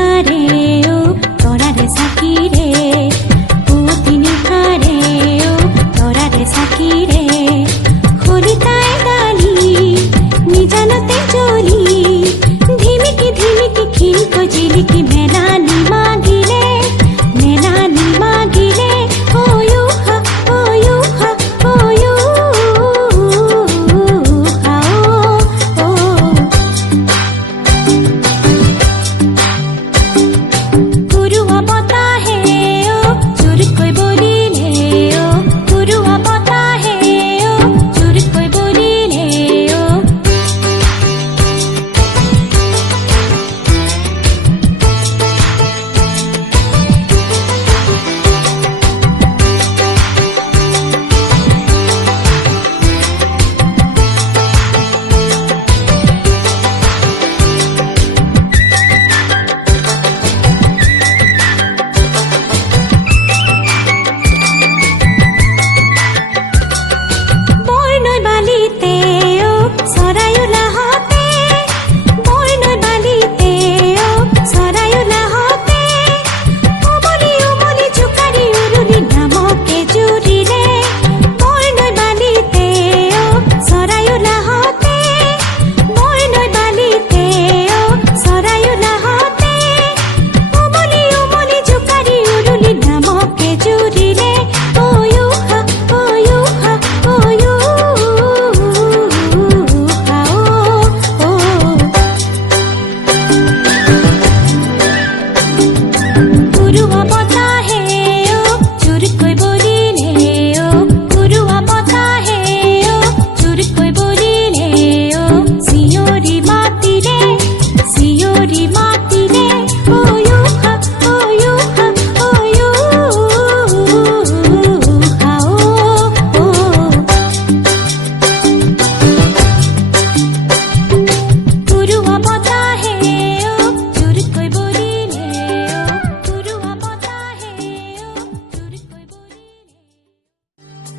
হারে ও তোরারে সাকি রে পুতিনি হারে ও তোরারে সাকি রে খলিতায় গালি নিজানতে চলি ধিমিকি ধিমিকি খিলকো জিলিকি মেলানি মাগিলে ওয়ু হা ওয়ু হা ওয়ু হা ও পুরুয়া বতাহে ও চুরকই বলিলে ও পুরুয়া বতাহে ও চুরকই বলিলে ও বর্ণই বালিতে ও সরায়ুলা হাতে বর্ণই বালিতে ও সরায়ুলা হাতে ওমলি চুকারি উরুলি নামকে জুড়িলে বর্ণই বালিতে ও সরায়ুলা হাতে বর্ণই বালিতে ও সরায়ুলা হাতে ওমলি চুকারি উরুলি নামকে জুড়িলে ওয়ু হা ওয়ু হা ওয়ু হা ও পুরুয়া বতাহে ও চুরকই বলিলে ও পুরুয়া বতাহে ও চুরকই বলিলে ও সিয়োরি মাতিলে সিয়োরি মা